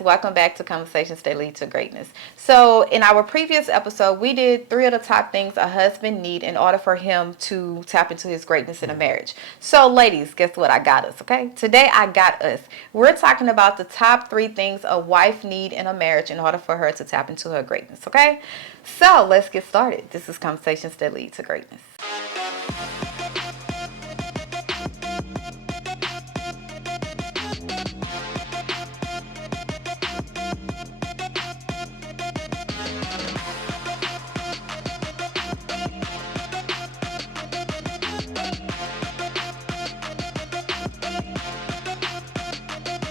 Welcome back to Conversations That Lead to Greatness. So, in our previous episode, we did three of the top things a husband need in order for him to tap into his greatness in a marriage. So, ladies, guess what? I got us, okay? Today, I got us. We're talking about the top three things a wife need in a marriage in order for her to tap into her greatness, okay? So, let's get started. This is Conversations That Lead to Greatness.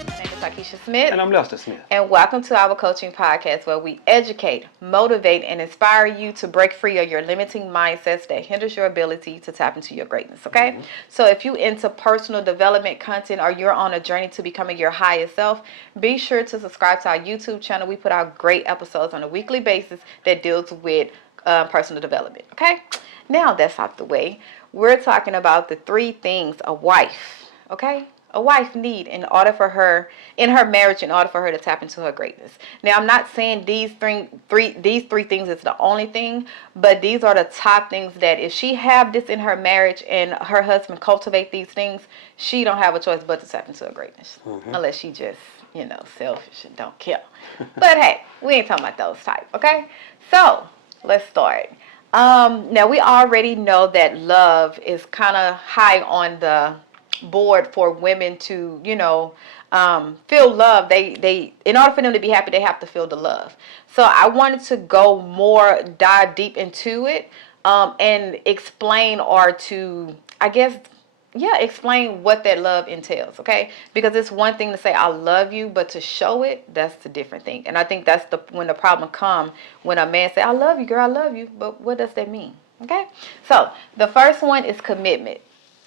My name is Takesha Smith. And I'm Lester Smith. And welcome to our coaching podcast where we educate, motivate, and inspire you to break free of your limiting mindsets that hinders your ability to tap into your greatness, okay? So if you into personal development content or you're on a journey to becoming your highest self, be sure to subscribe to our YouTube channel. We put out great episodes on a weekly basis that deals with personal development, okay? Now that's out the way. We're talking about the three things a wife, okay? A wife need in order for her in her marriage in order for her to tap into her greatness. Now I'm not saying these three things is the only thing, but these are the top things that if she have this in her marriage and her husband cultivate these things, she don't have a choice but to tap into her greatness. Unless she just, selfish and don't care. But hey, we ain't talking about those type, okay? So let's start. Now we already know that love is kind of high on the board for women to, feel love. They in order for them to be happy, they have to feel the love. So I wanted to go more, dive deep into it, and explain or to, I guess, yeah, explain what that love entails, okay? Because it's one thing to say I love you, but to show it, that's a different thing. And I think that's when the problem comes when a man say I love you, girl, I love you, but what does that mean? Okay? So the first one is commitment.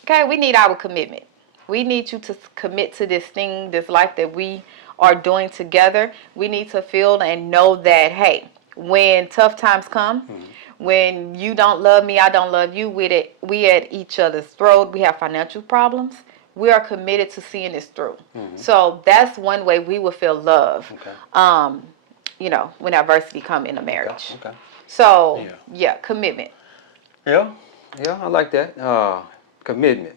Okay, we need our commitment. We need you to commit to this thing, this life that we are doing together. We need to feel and know that, hey, when tough times come, when you don't love me, I don't love you, we at each other's throat, we have financial problems, we are committed to seeing this through. So that's one way we will feel love, when adversity come in a marriage. Okay. So, commitment. Yeah, I like that. Commitment.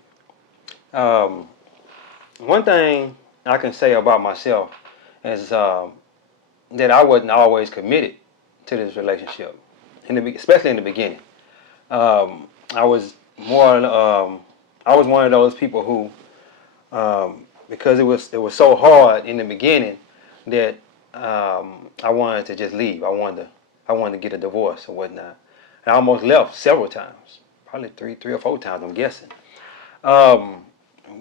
One thing I can say about myself is that I wasn't always committed to this relationship, especially in the beginning. I was more. I was one of those people who, because it was so hard in the beginning that I wanted to just leave. I wanted to get a divorce or whatnot. And I almost left several times, probably three or four times. I'm guessing.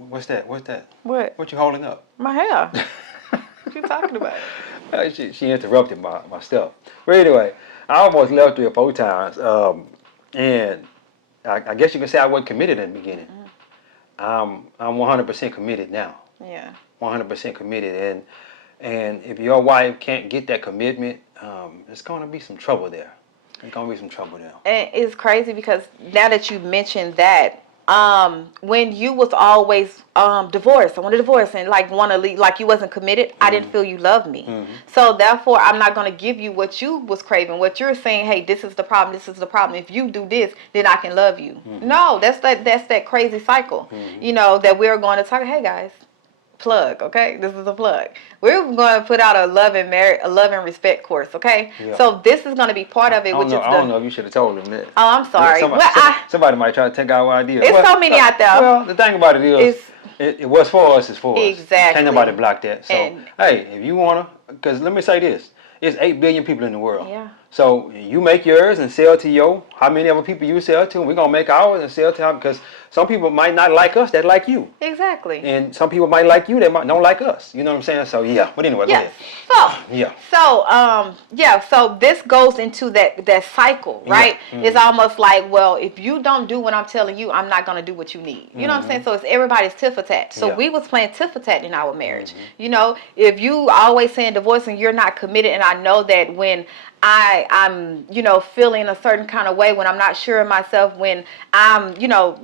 What's that? What? What you holding up? My hair. What you talking about? She interrupted my stuff. But anyway, I almost left 3 or 4 times. And I guess you can say I wasn't committed in the beginning. I'm 100% committed now. Yeah. 100% committed. And if your wife can't get that commitment, there's going to be some trouble there. There's going to be some trouble there. And it's crazy because now that you mentioned that, when you was always divorced, I want a divorce and want to leave, like you wasn't committed, I didn't feel you loved me. So therefore, I'm not going to give you what you was craving, what you're saying, hey, this is the problem, this is the problem. If you do this, then I can love you. No, that's that crazy cycle, that we're going to talk, hey guys, plug, okay? This is a plug. We're going to put out a love and respect course, okay? Yeah. So this is going to be part of it, I don't know if you should have told them that. Oh, I'm sorry. Somebody might try to take our idea. It's so many out there. Well, the thing about it is, it was for us, it's for us. Exactly. Can't nobody block that. So, hey, if you want to, because let me say this, it's 8 billion people in the world. Yeah. So you make yours and sell to how many other people you sell to, and we're going to make ours and sell to them, because some people might not like us that like you. Exactly. And some people might like you that might don't like us. You know what I'm saying? So, yeah. But anyway, go ahead. So this goes into that cycle, right? It's almost like, well, if you don't do what I'm telling you, I'm not going to do what you need. You know what I'm saying? So it's everybody's tit for tat. So we was playing tit for tat in our marriage. If you always saying divorce and you're not committed, and I know that when I'm feeling a certain kind of way, when I'm not sure of myself, when I'm,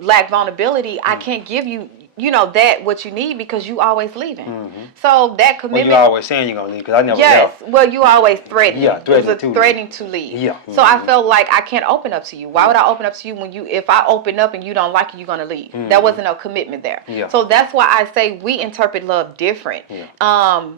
lack vulnerability, I can't give you that what you need because you always leaving. So that Well, commitment. you always saying you're gonna leave because I never Yes, left. well, you always threatening. Yeah, threatening It was to a leave. threatening to leave. Yeah. So I felt like I can't open up to you. Why would I open up to you if I open up and you don't like it, you're gonna leave? There wasn't no commitment there. Yeah. So that's why I say we interpret love different. Yeah.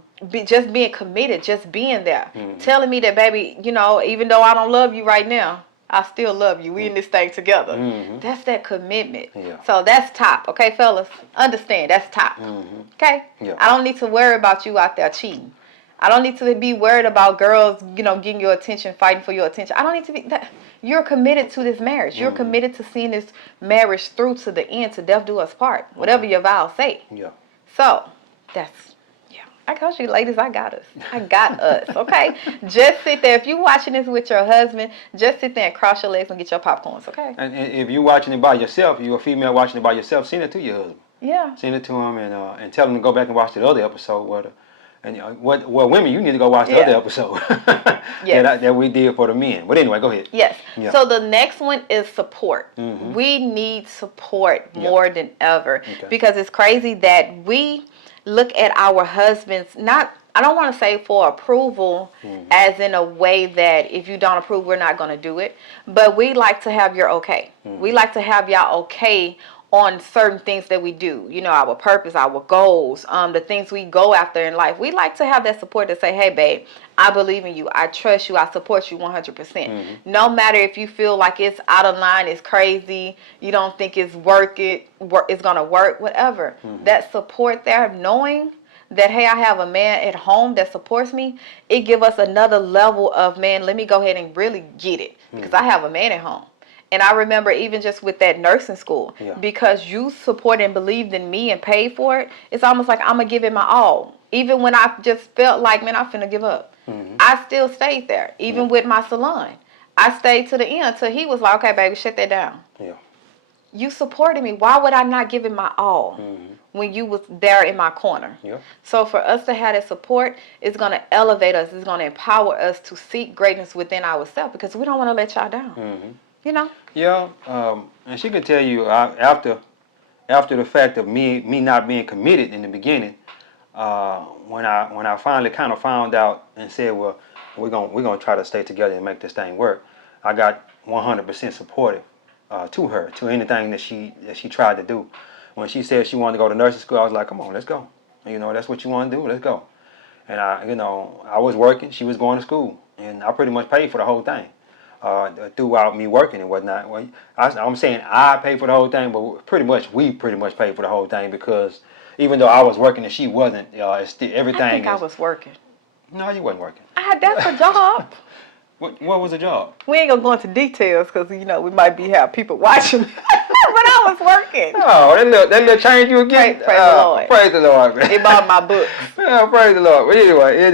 Just being committed, just being there, telling me that, baby, even though I don't love you right now, I still love you. We in this thing together. That's that commitment. Yeah. So that's top. Okay, fellas, understand that's top. Okay. Yeah. I don't need to worry about you out there cheating. I don't need to be worried about girls, getting your attention, fighting for your attention. I don't need to be that. You're committed to this marriage. You're committed to seeing this marriage through to the end, to death do us part. Whatever your vows say. Yeah. So I told you, ladies, I got us. I got us, okay? Just sit there. If you're watching this with your husband, just sit there and cross your legs and get your popcorns, okay? And if you're watching it by yourself, you're a female watching it by yourself, send it to your husband. Yeah. Send it to him and tell him to go back and watch the other episode. Women, you need to go watch the other episode that we did for the men. But anyway, go ahead. Yes. Yeah. So the next one is support. We need support more than ever because it's crazy that we look at our husbands, I don't want to say for approval as in a way that if you don't approve, we're not going to do it. But we like to have your okay. We like to have y'all okay on certain things that we do. Our purpose, our goals, the things we go after in life. We like to have that support to say, hey, babe, I believe in you. I trust you. I support you 100%. No matter if you feel like it's out of line, it's crazy, you don't think it's it's going to work, whatever. That support there, knowing that, hey, I have a man at home that supports me, it give us another level of, man, let me go ahead and really get it because I have a man at home. And I remember even just with that nursing school, because you support and believed in me and paid for it, it's almost like I'm going to give it my all. Even when I just felt like, man, I'm finna give up. I still stayed there. Even with my salon. I stayed to the end until he was like, okay, baby, shut that down. Yeah. You supported me. Why would I not give it my all when you was there in my corner? Yeah. So for us to have that support, it's going to elevate us. It's going to empower us to seek greatness within ourselves because we don't want to let y'all down. Yeah, and she could tell you after the fact of me not being committed in the beginning, when I finally kind of found out and said, well, we're gonna try to stay together and make this thing work, I got 100% supportive to her, to anything that she tried to do. When she said she wanted to go to nursing school, I was like, come on, let's go. That's what you want to do, let's go. And I was working, she was going to school, and I pretty much paid for the whole thing. Throughout me working and whatnot. Well, I'm saying I paid for the whole thing, but we pretty much paid for the whole thing because even though I was working and she wasn't, it's still everything. I think I was working. No, you wasn't working. That's a job. What was the job? We ain't gonna go into details because we might have people watching. But I was working. Oh, that little change you again. Praise the Lord. Praise the Lord, man. They bought my books. Yeah, praise the Lord. But anyway,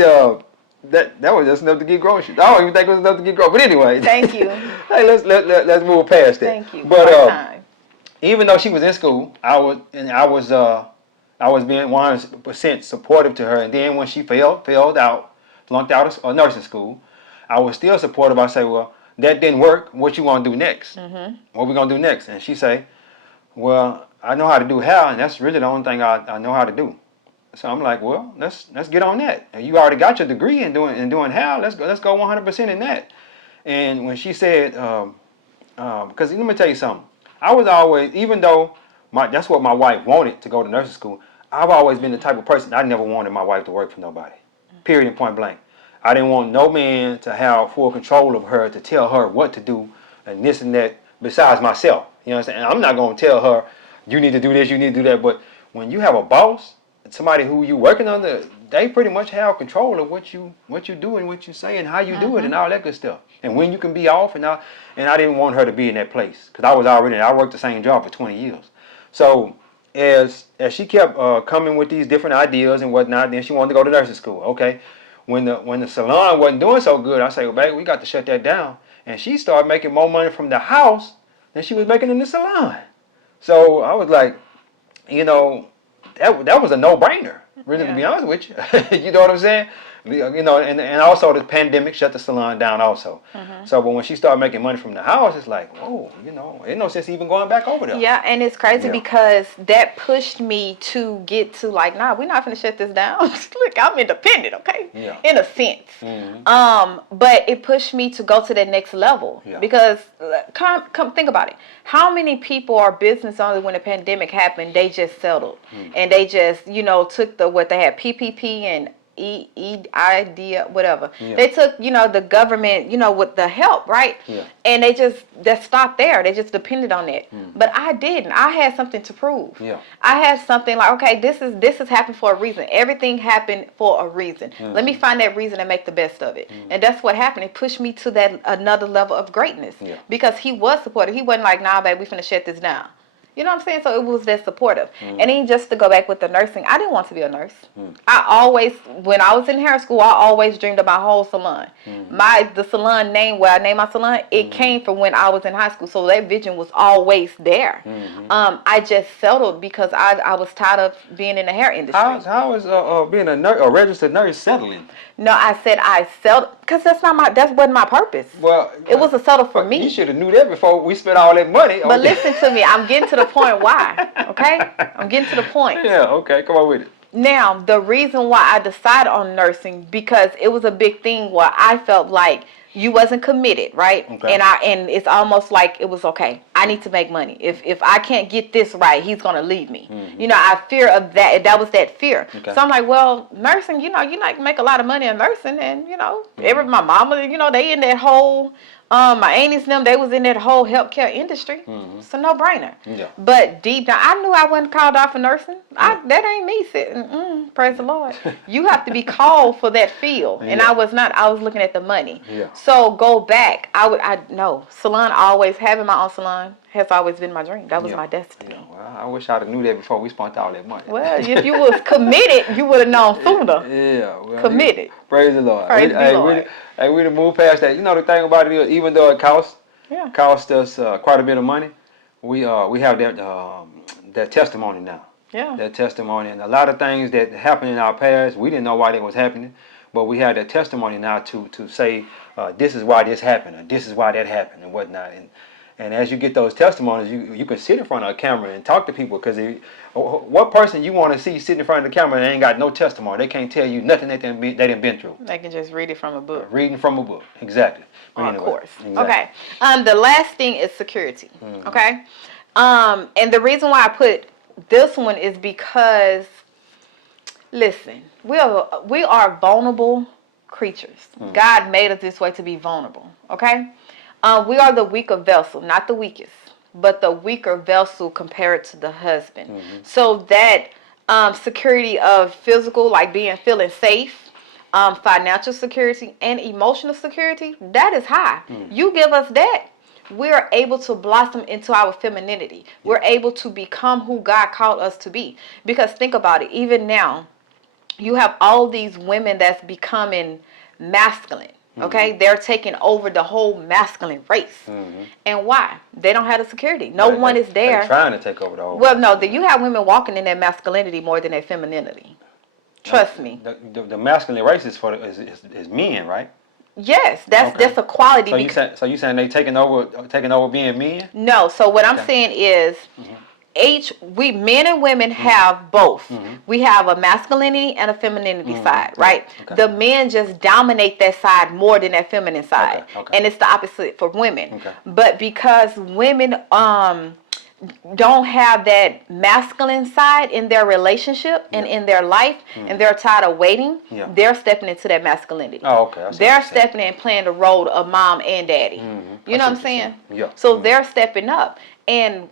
that was just enough to get groceries. I don't even think it was enough to get groceries. But anyway. Thank you. Hey, let's move past that. Thank you. But even though she was in school, I was being 100% supportive to her. And then when she flunked out of nursing school, I was still supportive. I say, well, that didn't work. What you want to do next? What we gonna do next? And she say, well, I know how to do hair, and that's really the only thing I know how to do. So I'm like, well, let's get on that. You already got your degree in doing hair. Let's go 100% in that. And when she said, because let me tell you something, I was always, even though that's what my wife wanted to go to nursing school, I've always been the type of person, I never wanted my wife to work for nobody. Period and point blank. I didn't want no man to have full control of her, to tell her what to do and this and that besides myself. You know what I'm saying? I'm not going to tell her, you need to do this, you need to do that. But when you have a boss, somebody who you working under, they pretty much have control of what you do and what you say and how you do it and all that good stuff. And when you can be off and I didn't want her to be in that place because I worked the same job for 20 years. So as she kept coming with these different ideas and whatnot, then she wanted to go to nursing school. Okay, when the salon wasn't doing so good, I say, well, baby, we got to shut that down. And she started making more money from the house than she was making in the salon. So I was like, that was a no-brainer, really, to be honest with you. You know what I'm saying? You know, and also the pandemic shut the salon down also. So, but when she started making money from the house, it's like, whoa, you know, ain't no sense even going back over there. Yeah, and it's crazy Yeah. because that pushed me to get to like, nah, we're not gonna shut this down. Look, I'm independent, okay? Yeah. In a sense. But it pushed me to go to that next level. Yeah. Because come think about it. How many people are business owners when the pandemic happened, they just settled. And they just, you know, took what they had, PPP and idea, whatever. Yeah. They took, you know, the government, you know, with the help, right? Yeah. And they stopped there. They just depended on it. But I didn't. I had something to prove. Yeah. I had something like, okay, this is happened for a reason. Everything happened for a reason. Let me find that reason and make the best of it. And that's what happened. It pushed me to that another level of greatness. Yeah. Because he was supportive. He wasn't like, nah, babe, we finna shut this down. You know what I'm saying? So it was that supportive. And then just to go back with the nursing, I didn't want to be a nurse. I always, when I was in hair school, I always dreamed of my whole salon. The salon name, where I named my salon, it came from when I was in high school. So that vision was always there. I just settled because I was tired of being in the hair industry. How is being a registered nurse settling? No, I said I settled because that wasn't my purpose. Well, it was a settle for me. You should have knew that before we spent all that money. But listen to me, I'm getting to the point why, okay? I'm getting to the point. Yeah, okay, come on with it. Now, the reason why I decided on nursing, because it was a big thing where I felt like you wasn't committed, right? Okay. And it's almost like it was okay. I need to make money. If I can't get this right, he's gonna leave me. You know, I fear of that. That was that fear. Okay. So I'm like, well, nursing, you know, you like make a lot of money in nursing, and you know, my mama, you know, they in that whole. My aunties and them, they was in that whole healthcare industry. It's a no-brainer. Yeah. But deep down, I knew I wasn't called out for nursing. That ain't me sitting. Praise the Lord. You have to be called for that field, and I was not. I was looking at the money. Yeah. So go back. No salon. Always having my own salon has always been my dream. That was my destiny. Yeah. Well, I wish I'd have knew that before we spent all that money. Well, if you was committed, you would have known sooner. Yeah. Well, Committed. Praise the Lord. Praise the Lord. We done moved past that. You know, the thing about it is, even though it cost us quite a bit of money, we have that testimony now. Yeah. That testimony, and a lot of things that happened in our past, we didn't know why they was happening, but we have that testimony now to say this is why this happened, or this is why that happened, and whatnot. And as you get those testimonies, you can sit in front of a camera and talk to people, because what person you want to see sitting in front of the camera and ain't got no testimony? They can't tell you nothing that they done been through. They can just read it from a book. Reading from a book, exactly. Of course. Exactly. Okay. The last thing is security. Okay. And the reason why I put this one is because, listen, we are vulnerable creatures. God made us this way to be vulnerable. Okay. We are the weaker vessel, not the weakest, but the weaker vessel compared to the husband. So that security of physical, like feeling safe, financial security, and emotional security, that is high. You give us that, we're able to blossom into our femininity. We're able to become who God called us to be. Because think about it, even now, you have all these women that's becoming masculine. Okay, they're taking over the whole masculine race. And why? They don't have the security. No one is there. They're trying to take over the whole. Well, no, you have women walking in their masculinity more than their femininity. Trust me. The masculine race is is men, right? Yes, that's a quality. So you saying they taking over being men? No. So what I'm saying is, we men and women have both. We have a masculinity and a femininity side, right? Okay. The men just dominate that side more than that feminine side, Okay. and it's the opposite for women. Okay. But because women don't have that masculine side in their relationship and in their life, and they're tired of waiting, they're stepping into that masculinity. Oh, okay. They're stepping in and playing the role of mom and daddy. You know what I'm saying? Yeah. So they're stepping up, and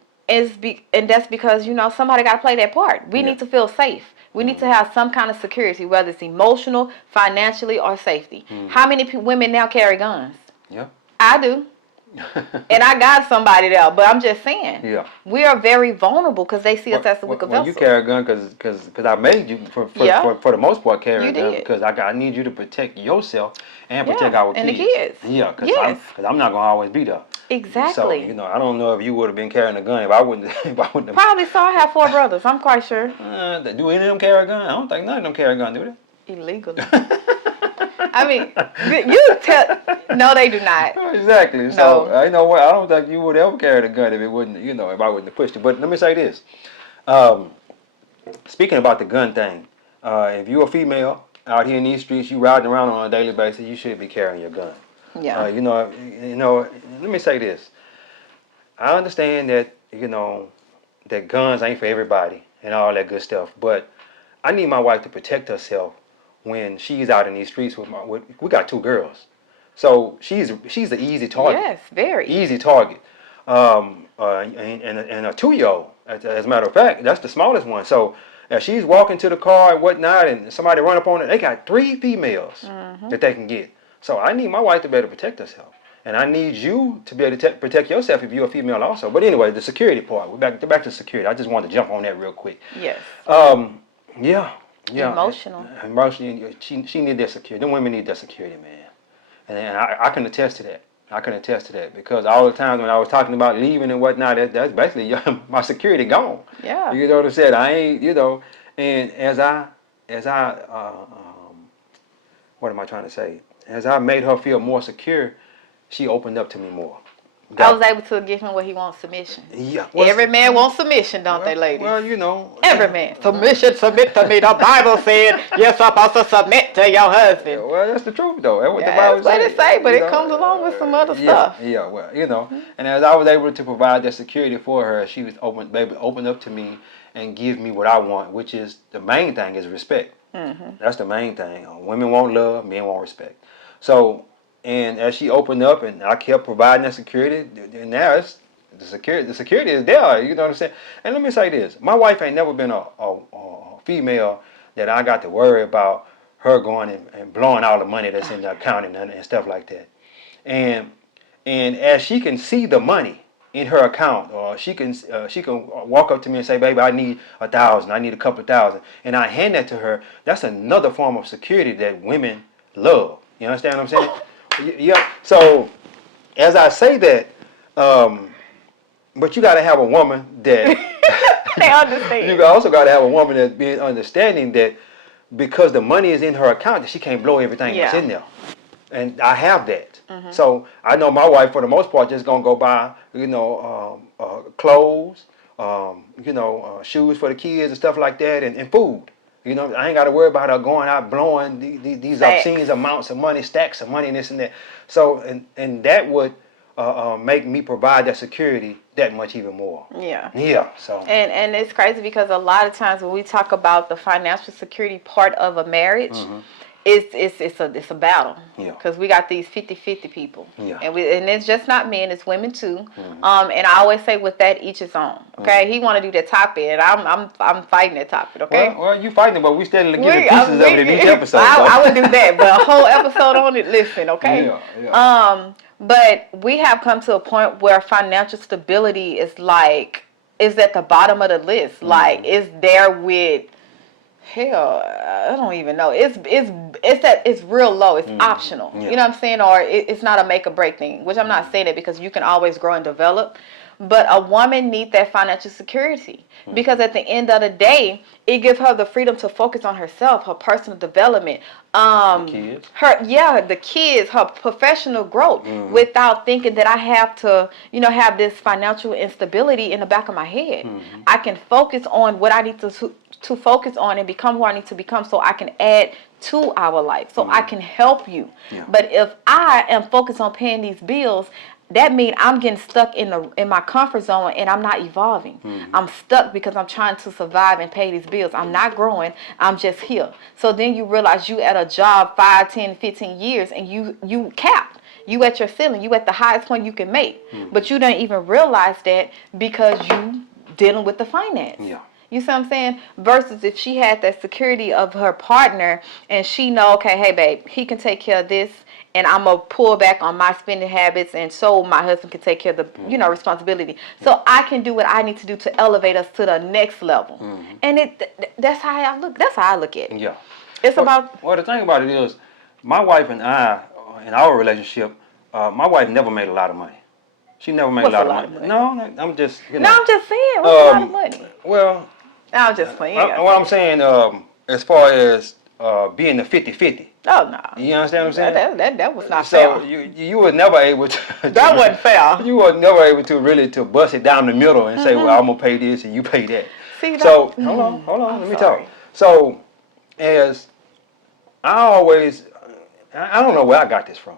that's because, you know, somebody got to play that part. We need to feel safe. We need to have some kind of security, whether it's emotional, financially, or safety. How many women now carry guns? Yeah. I do. And I got somebody there, but I'm just saying. Yeah. We are very vulnerable because they see us as a weaker vessel. You carry a gun because I made you for the most part carry a gun, because I need you to protect yourself and protect our kids. And the kids. Yeah, because I'm not gonna always be there. Exactly. So, you know, I don't know if you would have been carrying a gun if I wouldn't. Probably so. I have 4 brothers. I'm quite sure. Do any of them carry a gun? I don't think none of them carry a gun, do they? Illegally. I mean, you tell. No, they do not. Exactly. No. So you know what? I don't think you would ever carry a gun if it wouldn't, you know, if I wouldn't have pushed it. But let me say this. Um, Speaking about the gun thing, if you're a female out here in these streets, you riding around on a daily basis, you should be carrying your gun. Yeah. You know. Let me say this. I understand that that guns ain't for everybody and all that good stuff, but I need my wife to protect herself when she's out in these streets we got 2 girls, so she's the easy target. Yes, very Easy target. And a 2-year-old. As a matter of fact, that's the smallest one. So if she's walking to the car and whatnot, and somebody run up on it, they got 3 females that they can get. So I need my wife to be able to protect herself, and I need you to be able to protect yourself if you're a female also. But anyway, the security part. We're back to security. I just wanted to jump on that real quick. Yes. Yeah. Emotional. Emotionally, she need that security. Them women need that security, man. And I can attest to that. I can attest to that because all the times when I was talking about leaving and whatnot, that's basically my security gone. Yeah. You know what I'm saying? I ain't, and as I what am I trying to say? As I made her feel more secure, she opened up to me more. I was able to give him what he wants, submission. Yeah. Every man wants submission, don't they, ladies? Well, Every man. Submission, submit to me. The Bible said you're supposed to submit to your husband. Well, that's the truth, though. That's what the Yeah, Bible that's what says. it say, but it comes along with some other stuff. Yeah, well, and as I was able to provide that security for her, she was able to open up to me and give me what I want, which is the main thing is respect. That's the main thing. Women want love, men want respect. So, and as she opened up and I kept providing that security, and now it's the security is there. You know what I'm saying? And let me say this: my wife ain't never been a female that I got to worry about her going and blowing all the money that's in the account and stuff like that. And as she can see the money in her account, or she can walk up to me and say, "Baby, I need 1,000. I need a couple of thousand," and I hand that to her. That's another form of security that women love. You understand what I'm saying? Yeah. So as I say that, but you got to have a woman that They understand. you also got to have a woman that being understanding that because the money is in her account, that she can't blow everything that's in there. And I have that. So I know my wife, for the most part, just gonna go buy, clothes, shoes for the kids and stuff like that, and food. I ain't got to worry about her going out blowing these obscene amounts of money, stacks of money, and this and that. So, and that would make me provide that security that much even more. Yeah. Yeah. So. And it's crazy because a lot of times when we talk about the financial security part of a marriage, it's a battle. Yeah. Because we got these 50-50 people. Yeah. And it's just not men, it's women too. And I always say with that, each his own. Okay. He want to do the top end. I'm fighting that top end. Okay. Well, you fighting, but we still getting pieces of it in each episode. I would do that, but a whole episode on it. Listen, okay. Yeah. But we have come to a point where financial stability is at the bottom of the list. Like it's there with. Hell, I don't even know. It's real low. It's optional. Yeah. You know what I'm saying? Or it's not a make or break thing. Which I'm not saying it because you can always grow and develop. But a woman needs that financial security because at the end of the day, it gives her the freedom to focus on herself, her personal development, the kids. the kids, her professional growth, without thinking that I have to, have this financial instability in the back of my head. I can focus on what I need to focus on and become who I need to become, so I can add to our life, so I can help you. Yeah. But if I am focused on paying these bills, that means I'm getting stuck in my comfort zone and I'm not evolving. I'm stuck because I'm trying to survive and pay these bills. I'm not growing. I'm just here. So then you realize you at a job 5, 10, 15 years and you capped. You at your ceiling. You at the highest point you can make. But you don't even realize that because you dealing with the finance. Yeah. You see what I'm saying? Versus if she had that security of her partner and she know, okay, hey, babe, he can take care of this. And I'm going to pull back on my spending habits and so my husband can take care of the, responsibility. So I can do what I need to do to elevate us to the next level. And that's how I look. That's how I look at it. Yeah. It's about... Well, the thing about it is, my wife and I, in our relationship, my wife never made a lot of money. She never made a lot of money. No, I'm just, No, I'm just saying. What's a lot of money? Well... I'm just playing. What I'm saying, as far as being the 50-50. Oh no. You understand what I'm saying? That was not So fair. you were never able to. That wasn't fair. You were never able to really to bust it down the middle and say, well, I'm gonna pay this and you pay that. See that? So hold on, let me sorry. talk. So as I always, I don't know where I got this from.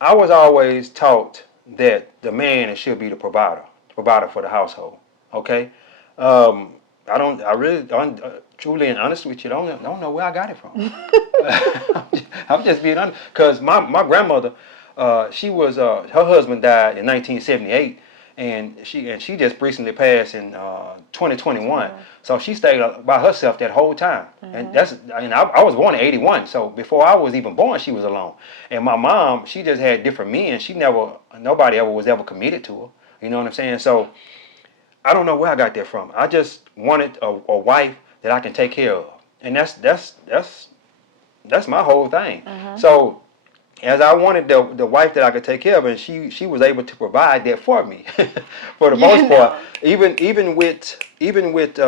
I was always taught that the man should be the provider for the household. Okay, I really don't, truly and honest with you, don't know where I got it from. I'm just being honest, because my grandmother, she was her husband died in 1978, and she just recently passed in 2021. So she stayed by herself that whole time, and I was born in '81. So before I was even born, she was alone. And my mom, she just had different men. Nobody ever was ever committed to her. You know what I'm saying? So I don't know where I got that from. I just wanted a wife that I can take care of, and that's my whole thing. So as I wanted the wife that I could take care of, and she was able to provide that for me, for the most part. Even with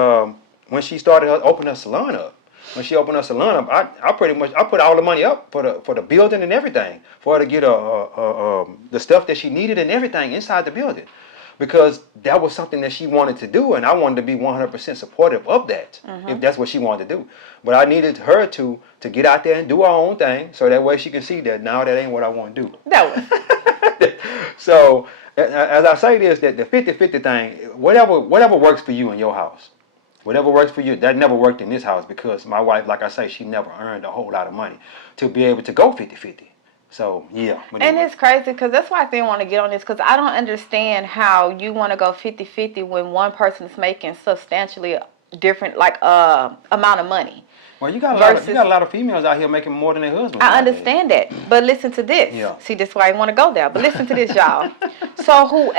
when she started opening her salon up, I pretty much I put all the money up for the building and everything for her to get the stuff that she needed and everything inside the building, because that was something that she wanted to do, and I wanted to be 100% supportive of that, if that's what she wanted to do. But I needed her to get out there and do her own thing, so that way she can see that now that ain't what I want to do. So as I say this, that the 50-50 thing, whatever works for you in your house, whatever works for you, that never worked in this house, because my wife, like I say, she never earned a whole lot of money to be able to go 50-50. So, yeah. And it's crazy, because that's why I didn't want to get on this, because I don't understand how you want to go 50-50 when one person is making substantially different, like, amount of money. Well, you got a lot of females out here making more than their husbands. I understand that, but listen to this. Yeah. See, this is why I want to go there, but listen to this, y'all. So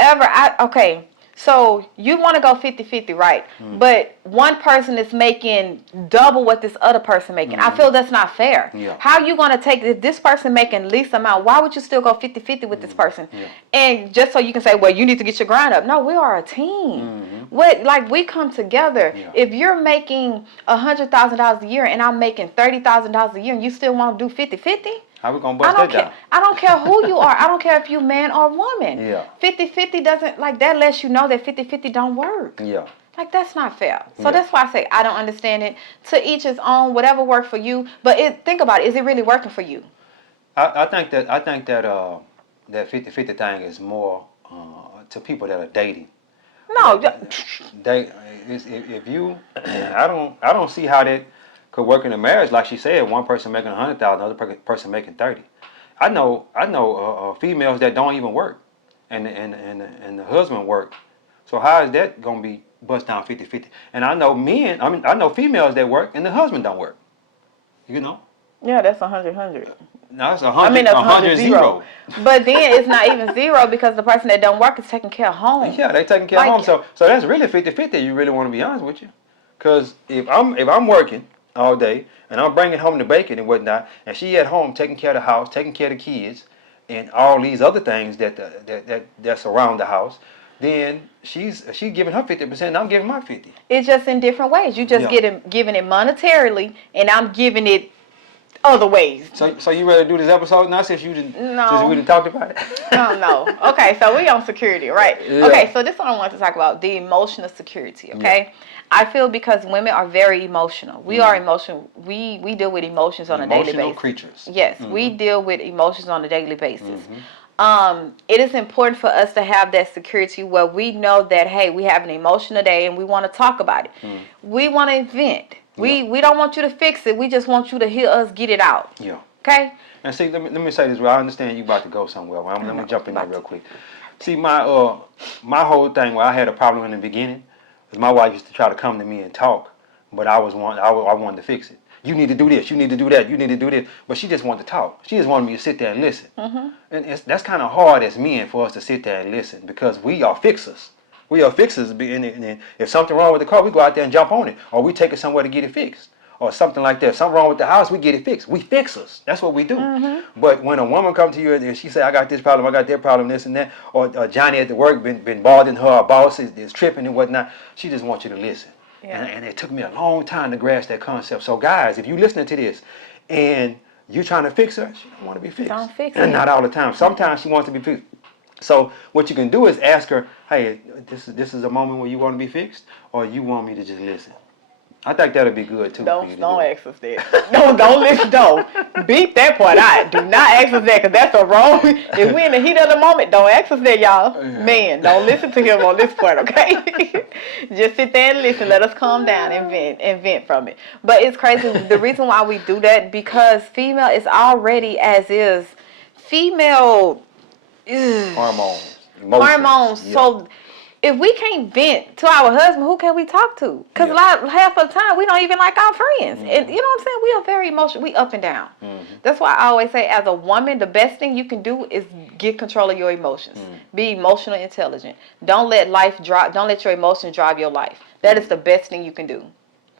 so you want to go 50-50, right? But one person is making double what this other person making. I feel that's not fair. Yeah. How you going to take this person making least amount? Why would you still go 50-50 with this person? Yeah. And just so you can say, well, you need to get your grind up. No, we are a team. We come together. Yeah. If you're making $100,000 a year and I'm making $30,000 a year, and you still want to do 50-50? How we gonna bust that down? I don't care who you are. I don't care if you man or woman. Yeah. 50-50 doesn't, like, that lets you know that 50-50 don't work. Yeah. Like, that's not fair. So that's why I say I don't understand it. To each his own, whatever works for you. But think about it. Is it really working for you? I think that that 50-50 thing is more to people that are dating. No. If you, I don't see how that could work in a marriage. Like she said, one person making 100,000, another person making 30. I know females that don't even work, and the husband work. So how is that gonna be bust down 50-50? And I know men. I know females that work and the husband don't work. You know. Yeah, that's 100-100. No, it's 100. I mean, that's 100-0. 100-0. But then it's not even 0, because the person that don't work is taking care of home. Yeah, they taking care of home. So that's really 50-50. You really want to be honest with you, because if I'm working all day and I'm bringing home the bacon and whatnot, and she at home taking care of the house, taking care of the kids, and all these other things that surround the house, then she's giving her 50%, and I'm giving my 50%. It's just in different ways. You just giving it monetarily, and I'm giving it other ways. So you ready to do this episode now, since we done talked about it? No. Okay, so we on security, right? Yeah. Okay, so this is what I want to talk about, the emotional security, okay? Yeah. I feel because women are very emotional. We are emotional. We deal with emotions on a daily basis. Emotional creatures. Yes, we deal with emotions on a daily basis. It is important for us to have that security where we know that, hey, we have an emotional day and we want to talk about it. We want to vent. We don't want you to fix it. We just want you to hear us get it out. Yeah. Okay? And see, let me say this. Well, I understand you about to go somewhere. Well, let me jump in there real quick. See, my whole thing where I had a problem in the beginning is my wife used to try to come to me and talk, but I wanted to fix it. You need to do this. You need to do that. You need to do this. But she just wanted to talk. She just wanted me to sit there and listen. And that's kind of hard as men for us to sit there and listen, because we are fixers. We are fixers. And if something wrong with the car, we go out there and jump on it, or we take it somewhere to get it fixed, or something like that. Something wrong with the house, we get it fixed. We fixers. That's what we do. But when a woman comes to you and she say, I got this problem, I got that problem, this and that, or Johnny at the work been bothering her boss is tripping and whatnot, she just wants you to listen. Yeah. And it took me a long time to grasp that concept. So guys, if you listening to this and you trying to fix her, she don't want to be fixed. Don't fix And it. not all the time. Sometimes she wants to be fixed. So what you can do is ask her, hey, this is a moment where you want to be fixed, or you want me to just listen. I think that'll be good too. for you to Don't do. ask us that. Don't listen. Don't beat that part out. Do not ask us that because that's a wrong. If we in the heat of the moment, don't ask us that, y'all. Yeah. Man, don't listen to him on this part, okay? Just sit there and listen. Let us calm down and vent from it. But it's crazy. The reason why we do that because female is already as is. Female. Ugh. Hormones. Emotions. Hormones. Yeah. So if we can't vent to our husband, who can we talk to? Because half of the time we don't even like our friends. And you know what I'm saying? We are very emotional. We up and down. That's why I always say, as a woman, the best thing you can do is get control of your emotions. Be emotionally intelligent. Don't let don't let your emotions drive your life. That is the best thing you can do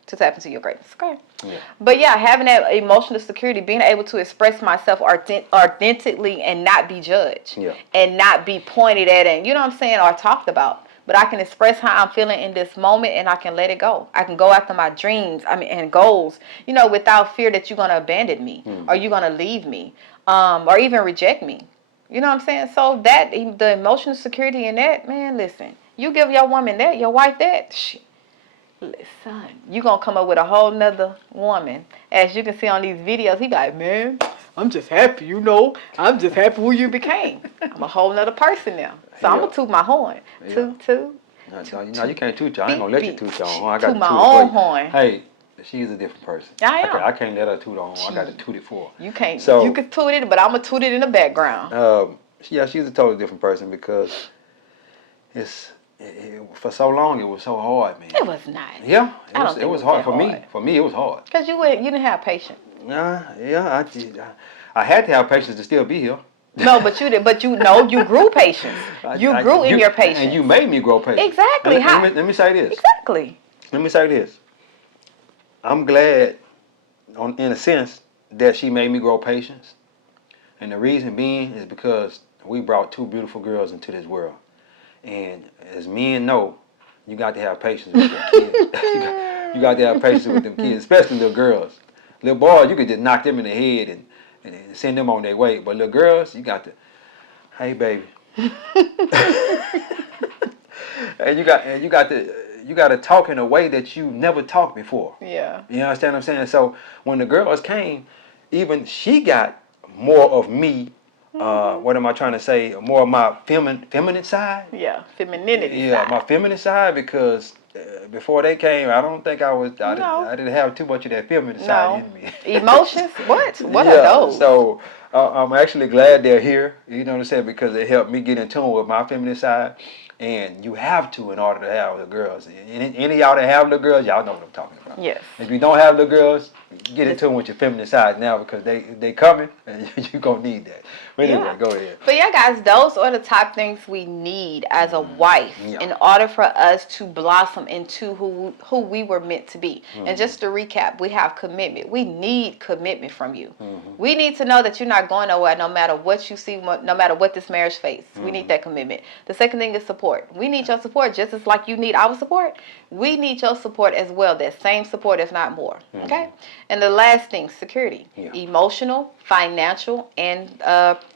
to tap into your greatness. Okay. Yeah. But yeah, having that emotional security, being able to express myself authentically and not be judged. Yeah. And not be pointed at and, you know what I'm saying, or talked about. But I can express how I'm feeling in this moment and I can let it go. I can go after my dreams, and goals, without fear that you're going to abandon me or you're going to leave me or even reject me. You know what I'm saying? So that, the emotional security in that, man, listen, you give your woman that, your wife that, shit. Listen, you going to come up with a whole nother woman. As you can see on these videos, he be like, man, I'm just happy, I'm just happy who you became. I'm a whole nother person now. So I'm going to toot my horn. Yeah. Toot. No, you can't toot your. I ain't gonna let you toot your horn. I got Toot to my toot it own for you. horn. Hey, she's a different person. I am. I can't let her toot her horn. I got to toot it for her. You can't. So, you can toot it, but I'm going to toot it in the background. She's a totally different person because for so long it was so hard, man. It was not. Yeah, I don't think it was hard that for me. hard. For me, it was hard. Because you didn't have patience. Yeah, I had to have patience to still be here. No, but you did. But you grew patience. You grew in your patience. And you made me grow patience. Exactly. Let me say this. Exactly. Let me say this. I'm glad, in a sense, that she made me grow patience. And the reason being is because we brought two beautiful girls into this world. And as men know, you got to have patience with them kids. you got to have patience with them kids, especially little girls. Little boys, you could just knock them in the head and send them on their way. But little girls, you got to, hey baby. and you got to talk in a way that you never talked before. Yeah. You understand what I'm saying? So when the girls came, even she got more of me. What am I trying to say? More of my feminine side. Yeah, femininity. Yeah, side. my feminine side because before they came, I don't think I didn't have too much of that feminine side in me. Emotions? What? What are those? So I'm actually glad they're here. You know what I'm saying? Because they helped me get in tune with my feminine side. And you have to in order to have the girls. Any of y'all that have the girls, y'all know what I'm talking about. Yes. If you don't have the girls, get in tune with your feminine side now because they coming and you're going to need that. But anyway, go ahead. But yeah, guys, those are the top things we need as a wife in order for us to blossom into who we were meant to be. And just to recap, we have commitment. We need commitment from you. We need to know that you're not going nowhere no matter what you see, no matter what this marriage faces. We need that commitment. The second thing is support. We need your support just as like you need our support. We need your support as well. That same support, if not more. Okay? And the last thing, security. Emotional, financial, and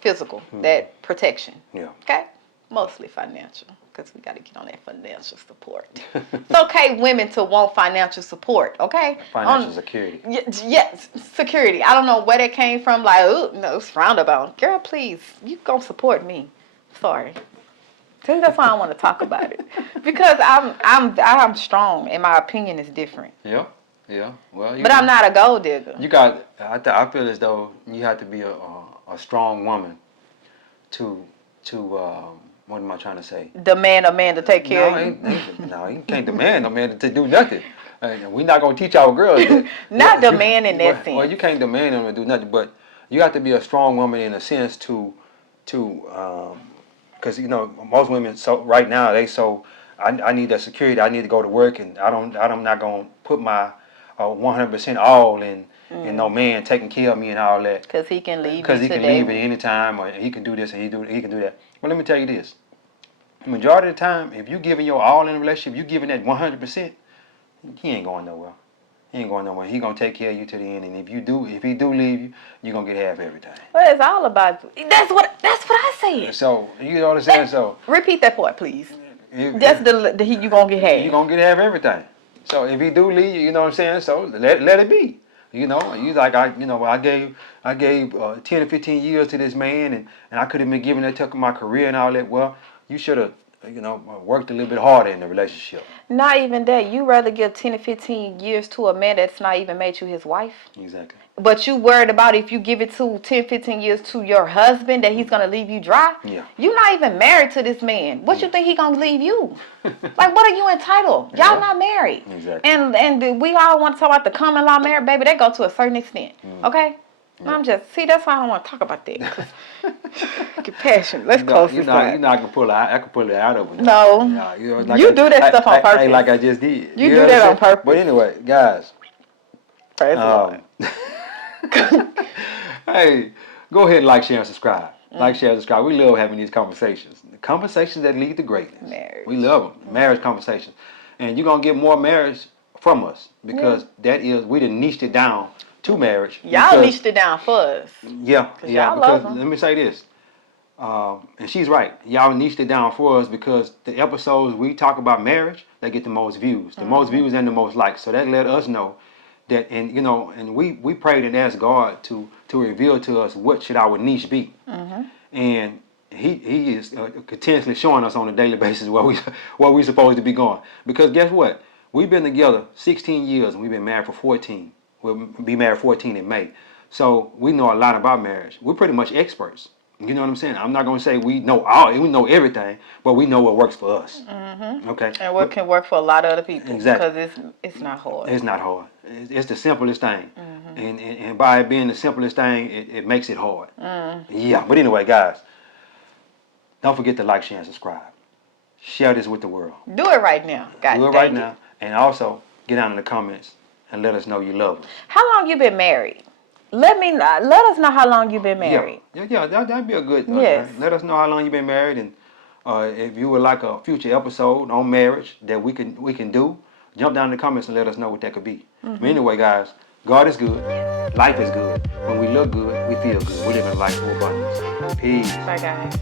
physical. That protection. Yeah. Okay? Mostly financial. Because we got to get on that financial support. It's okay, women, to want financial support. Okay? Financial security. Yes, security. I don't know where that came from. Like, oh, no, it's frowned upon. Girl, please, you gonna support me. Sorry. That's why I want to talk about it. Because I'm strong and my opinion is different. Yeah. Well, but I'm not a gold digger. I feel as though you have to be a strong woman to what am I trying to say? Demand a man to take care of you. No, you can't demand a man to do nothing. We're not gonna teach our girls that. Not demand in that sense. Well, you can't demand them to do nothing, but you have to be a strong woman in a sense to because most women right now I need that security. I need to go to work, and I'm not gonna put my 100% all in no man taking care of me and all that. Because he can leave. Because he can leave at any time, or he can do this and he can do that. Well, let me tell you this: the majority of the time, if you giving your all in a relationship, you giving that 100%. he ain't going nowhere. He ain't going nowhere. He gonna take care of you to the end. And if he do leave you, you gonna get half everything. Well, it's all about. That's what I said. So you know what I'm saying? So Repeat that part, please. you That's you gonna get half. you gonna get half everything. So if he do leave you, you know what I'm saying? So let it be. You know, you like I gave 10 or 15 years to this man, and I could have been giving that to my career and all that. Well, you should have worked a little bit harder in the relationship. Not even that. You rather give 10 to 15 years to a man that's not even made you his wife. Exactly. But you worried about if you give it to 10, 15 years to your husband that he's going to leave you dry? Yeah. You're not even married to this man. What you think he going to leave you? Like, what are you entitled? Y'all not married. Exactly. And we all want to talk about the common law marriage, baby. They go to a certain extent. Okay? Yeah. That's why I don't want to talk about that. Get passionate. Let's close this I can pull it out of him. No. You do that stuff on purpose. Like I just did. You do that on purpose. But anyway, guys. Praise the Lord. Hey, go ahead and like, share, and subscribe. Like, share, and subscribe. We love having these conversations. The conversations that lead to greatness. Marriage. We love them. Marriage conversations. And you're going to get more marriage from us because we done niched it down to marriage. Y'all niched it down for us. Yeah. Y'all love them. Let me say this. And she's right. Y'all niched it down for us because the episodes we talk about marriage, they get the most views. The most views and the most likes. So that let us know that, and we prayed and asked God to reveal to us what should our niche be. And he is continuously showing us on a daily basis where we supposed to be going. Because guess what? We've been together 16 years and we've been married for 14. We'll be married 14 in May. So we know a lot about marriage. We're pretty much experts. You know what I'm saying? I'm not going to say we know everything, but we know what works for us. Okay? And what can work for a lot of other people. Exactly. Because it's not hard. It's not hard. It's the simplest thing. And by it being the simplest thing, it makes it hard. Yeah, but anyway, guys, don't forget to like, share, and subscribe. Share this with the world. Do it right now. Do it right now. And also, get down in the comments and let us know you love us. How long you been married? Let us know how long you've been married. Yeah, that'd be a good. Yes. Let us know how long you've been married, and if you would like a future episode on marriage that we can do, jump down in the comments and let us know what that could be. But anyway, guys, God is good. Life is good. When we look good, we feel good. We live in life full abundance. Peace. Bye, guys.